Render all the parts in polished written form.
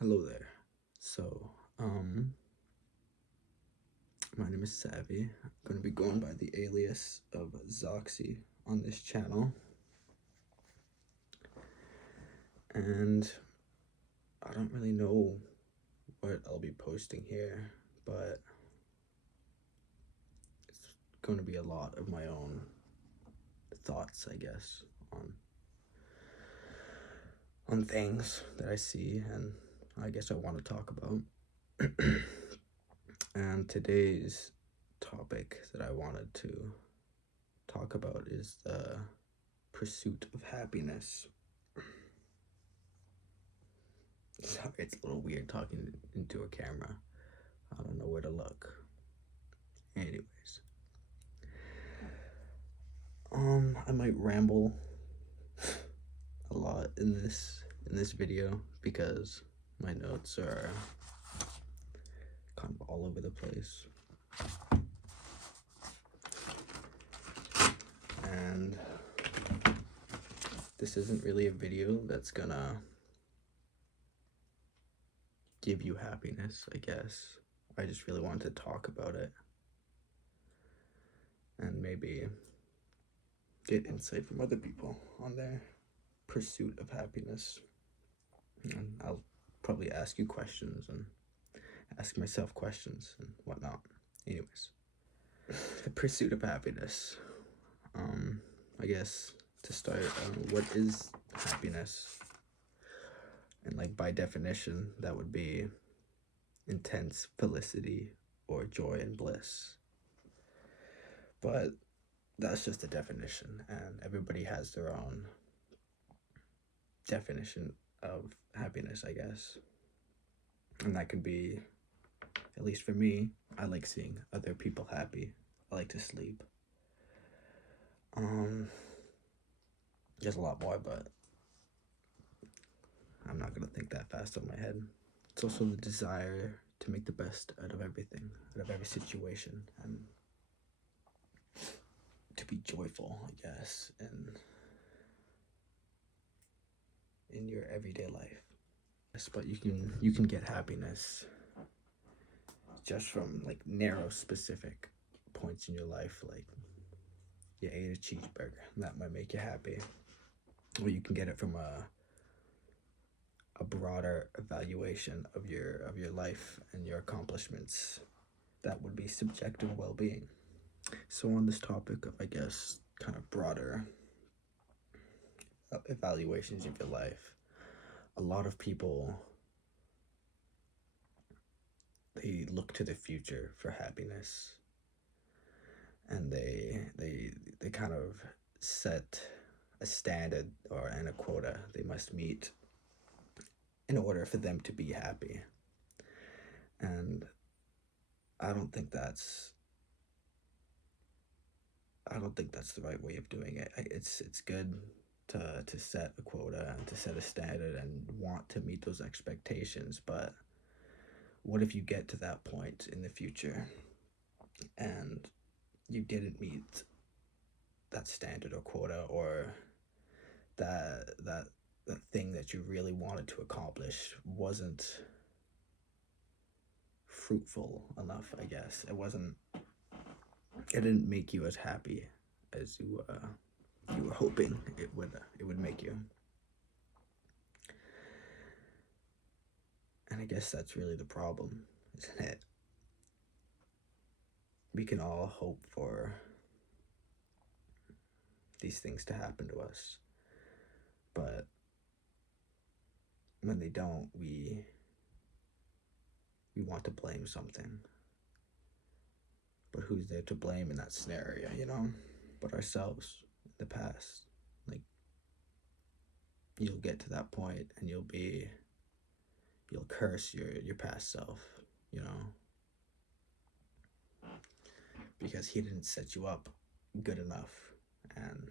Hello there. So, my name is Savvy. I'm going to be going by the alias of Zoxy on this channel. And I don't really know what I'll be posting here, but it's going to be a lot of my own thoughts, I guess, on things that I see and I guess I want to talk about. And today's topic that I wanted to talk about is the pursuit of happiness. Sorry, it's a little weird talking into a camera. I don't know where to look. Anyways, I might ramble a lot in this video because my notes are kind of all over the place. And this isn't really a video that's gonna give you happiness, I guess. I just really wanted to talk about it and maybe get insight from other people on their pursuit of happiness. And I'll probably ask you questions and ask myself questions and whatnot. Anyways, the pursuit of happiness. I guess to start, what is happiness? And like by definition, that would be intense felicity or joy and bliss. But that's just a definition, and everybody has their own definition of happiness, I guess. And that could be, at least for me, I like seeing other people happy. I like to sleep. There's a lot more, but I'm not gonna think that fast on my head. It's also the desire to make the best out of everything, out of every situation, and to be joyful, I guess, in your everyday life. Yes, but you can get happiness just from like narrow specific points in your life, like you ate a cheeseburger, that might make you happy. Or you can get it from a broader evaluation of your life and your accomplishments. That would be subjective well-being. So on this topic of, I guess, kind of broader evaluations of your life, a lot of people, they look to the future for happiness, and they kind of set a standard and a quota they must meet in order for them to be happy. And I don't think that's the right way of doing it. It's good to set a quota and to set a standard and want to meet those expectations, but what if you get to that point in the future and you didn't meet that standard or quota, or that thing that you really wanted to accomplish wasn't fruitful enough, I guess. It didn't make you as happy as you were hoping it would make you. And I guess that's really the problem, isn't it? We can all hope for these things to happen to us, but when they don't, we want to blame something. But who's there to blame in that scenario, but ourselves in the past. Like, you'll get to that point and you'll curse your past self, because he didn't set you up good enough, and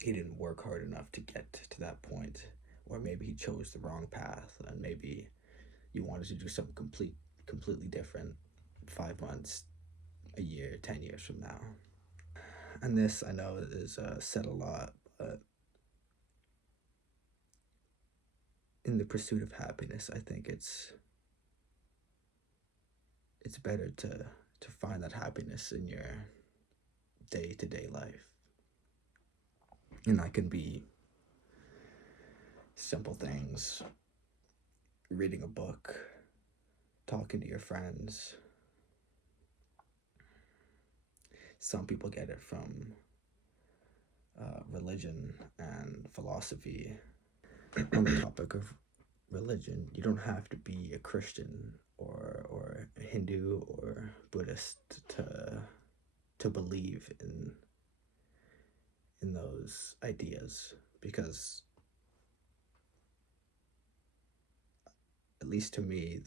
he didn't work hard enough to get to that point. Or maybe he chose the wrong path, and maybe you wanted to do something completely different 5 months, a year, 10 years from now. And this, I know, is said a lot, but in the pursuit of happiness, I think it's better to find that happiness in your day-to-day life. And that can be simple things: reading a book, talking to your friends. Some people get it from religion and philosophy. On the topic of religion, you don't have to be a Christian or a Hindu or Buddhist to believe in those ideas, because at least to me,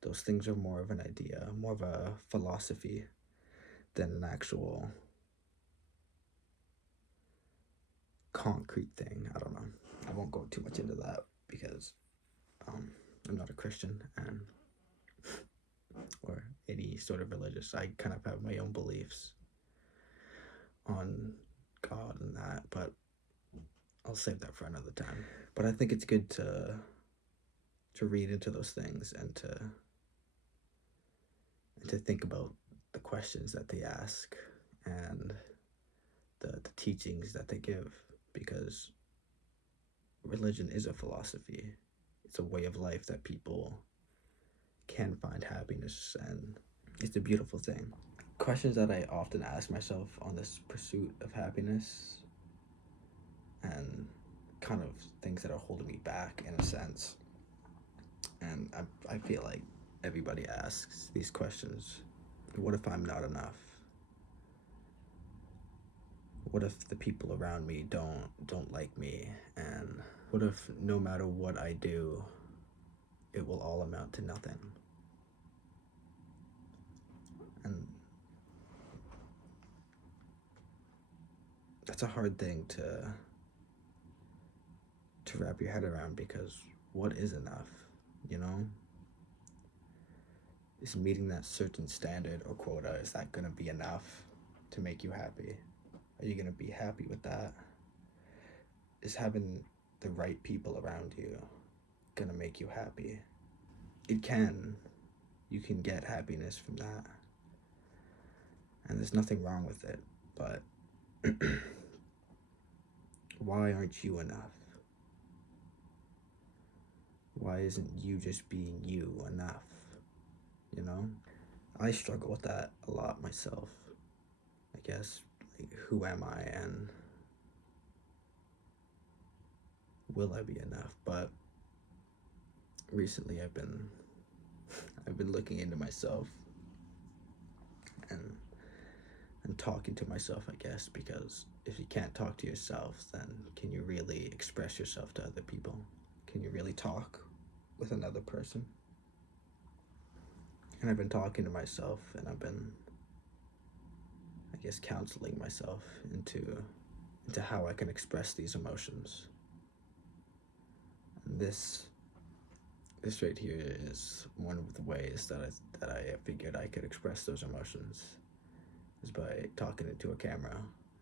those things are more of an idea, more of a philosophy than an actual concrete thing. I don't know. I won't go too much into that because I'm not a Christian and or any sort of religious. I kind of have my own beliefs on God and that, but I'll save that for another time. But I think it's good to read into those things and to think about the questions that they ask and the teachings that they give, because religion is a philosophy. It's a way of life that people can find happiness, and it's a beautiful thing. Questions that I often ask myself on this pursuit of happiness, and kind of things that are holding me back in a sense. And I feel like everybody asks these questions. What if I'm not enough? What if the people around me don't like me? And what if no matter what I do, it will all amount to nothing? And that's a hard thing to wrap your head around, because what is enough, you know? Is meeting that certain standard or quota, is that gonna be enough to make you happy? Are you gonna be happy with that? Is having the right people around you gonna make you happy? It can. You can get happiness from that, and there's nothing wrong with it, but why aren't you enough? Why isn't you just being you enough? You know? I struggle with that a lot myself, I guess. Like, who am I, and will I be enough? But recently I've been looking into myself and talking to myself, I guess, because if you can't talk to yourself, then can you really express yourself to other people? Can you really talk with another person? And I've been talking to myself, and I've been, I guess, counseling myself into how I can express these emotions. And this right here is one of the ways that I figured I could express those emotions, is by talking into a camera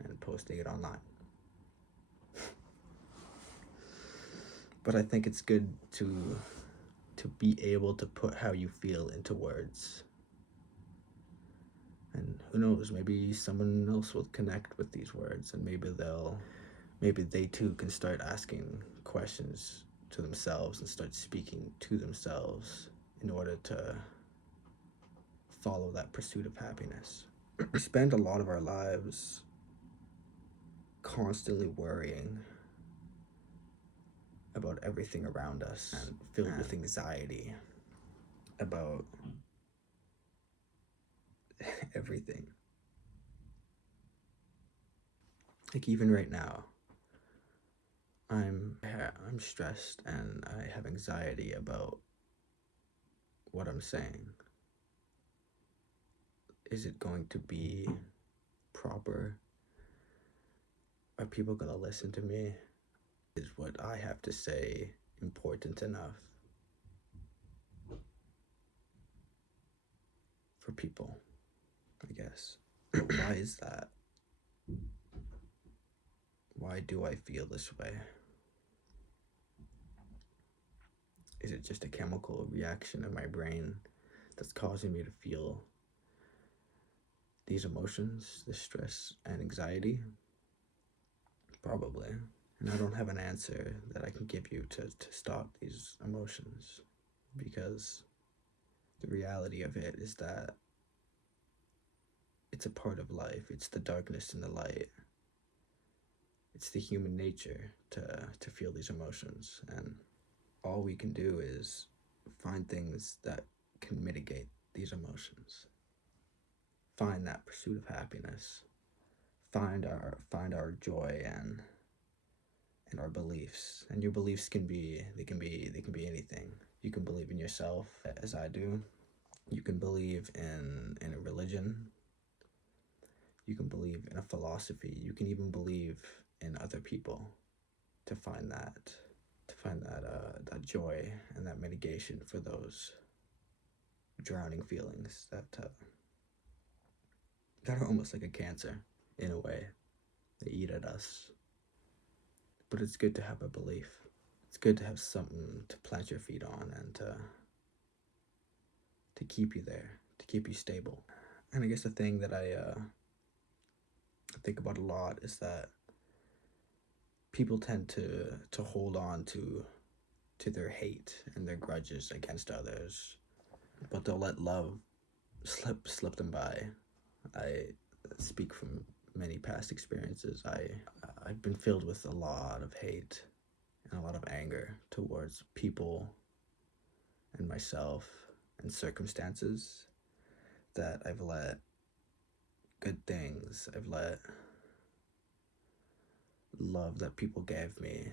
and posting it online. But I think it's good to be able to put how you feel into words. And who knows, maybe someone else will connect with these words, and maybe they too can start asking questions to themselves and start speaking to themselves in order to follow that pursuit of happiness. We spend a lot of our lives constantly worrying about everything around us and filled with anxiety about everything. Like, even right now, I'm stressed and I have anxiety about what I'm saying. Is it going to be proper? Are people gonna listen to me? Is what I have to say important enough for people, I guess? Why is that? Why do I feel this way? Is it just a chemical reaction in my brain that's causing me to feel these emotions, this stress and anxiety? Probably. And I don't have an answer that I can give you to stop these emotions, because the reality of it is that it's a part of life. It's the darkness and the light. It's the human nature to feel these emotions. And all we can do is find things that can mitigate these emotions. Find that pursuit of happiness. Find our joy and our beliefs. And your beliefs can be anything. You can believe in yourself, as I do. You can believe in a religion. You can believe in a philosophy. You can even believe in other people to find that joy and that mitigation for those drowning feelings that are almost like a cancer in a way. They eat at us. But it's good to have a belief. It's good to have something to plant your feet on and to keep you there, to keep you stable. And I guess the thing that I think about a lot is that people tend to hold on to their hate and their grudges against others, but they'll let love slip them by. I speak from many past experiences. I've been filled with a lot of hate and a lot of anger towards people and myself and circumstances, that I've let good things, I've let love that people gave me,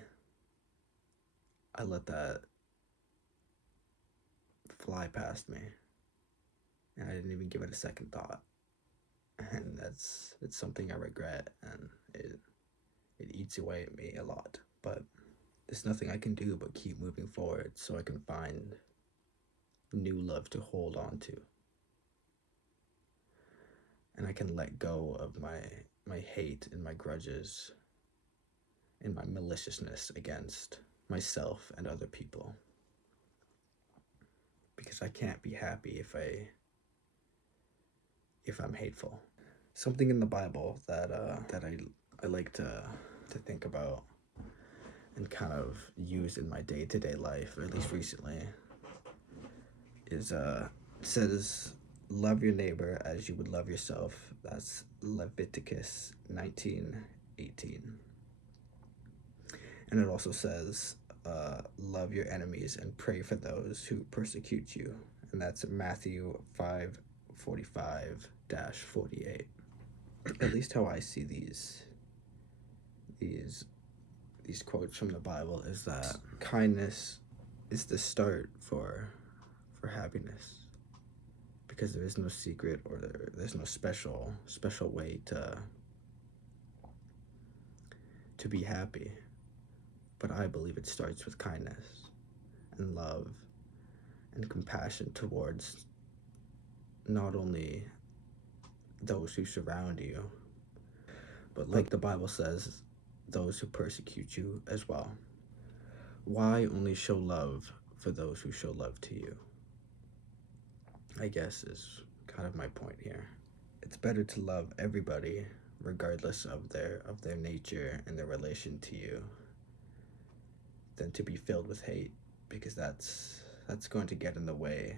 I let that fly past me, and I didn't even give it a second thought. And it's something I regret, and it eats away at me a lot. But there's nothing I can do but keep moving forward so I can find new love to hold on to. And I can let go of my hate and my grudges and my maliciousness against myself and other people. Because I can't be happy if I'm hateful. Something in the Bible that I like to think about and kind of use in my day-to-day life, or at least recently, is says, love your neighbor as you would love yourself. That's Leviticus 19:18. And it also says, love your enemies and pray for those who persecute you. And that's Matthew 5:45-48. At least how I see these quotes from the Bible is that kindness is the start for happiness, because there is no secret, or there's no special way to be happy. But I believe it starts with kindness and love and compassion towards not only those who surround you, but like the Bible says, those who persecute you as well. Why only show love for those who show love to you? I guess is kind of my point here. It's better to love everybody regardless of their nature and their relation to you than to be filled with hate, because that's going to get in the way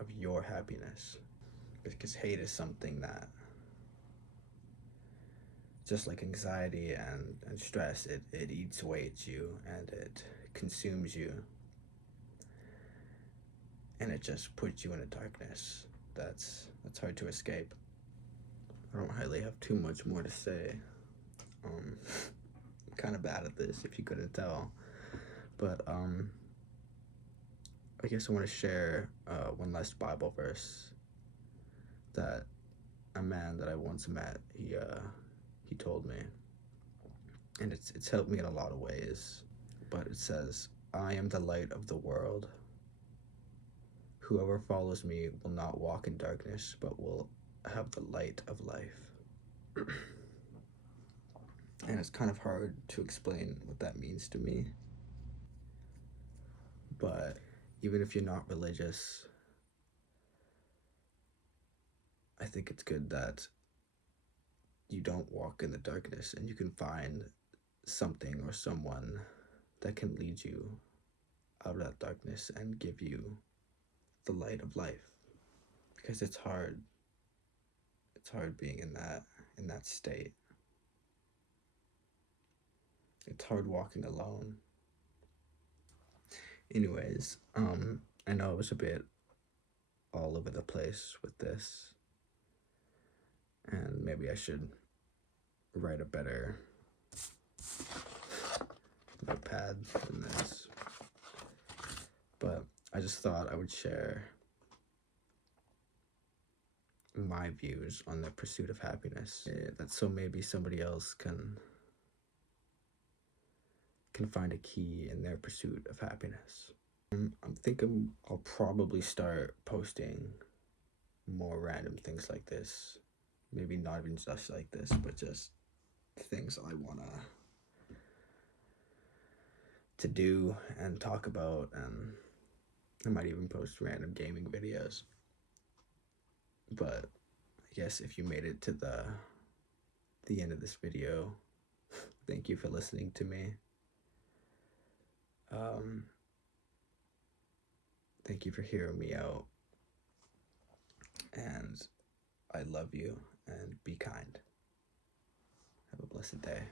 of your happiness. Because hate is something that, just like anxiety and stress, it eats away at you and it consumes you, and it just puts you in a darkness that's hard to escape. I don't really have too much more to say. I'm kind of bad at this, if you couldn't tell. But I guess I want to share one last Bible verse that a man that I once met, he told me, and it's helped me in a lot of ways. But it says, "I am the light of the world. Whoever follows me will not walk in darkness, but will have the light of life." And it's kind of hard to explain what that means to me, But even if you're not religious, I think it's good that you don't walk in the darkness and you can find something or someone that can lead you out of that darkness and give you the light of life, because it's hard being in that state. It's hard walking alone. Anyways, I know it was a bit all over the place with this, and maybe I should write a better notepad than this. But I just thought I would share my views on the pursuit of happiness, that so maybe somebody else can find a key in their pursuit of happiness. I'm thinking I'll probably start posting more random things like this. Maybe not even just like this, but just things I wanna to do and talk about, and I might even post random gaming videos. But I guess if you made it to the end of this video, thank you for listening to me. Thank you for hearing me out, and I love you, and be kind. Have a blessed day.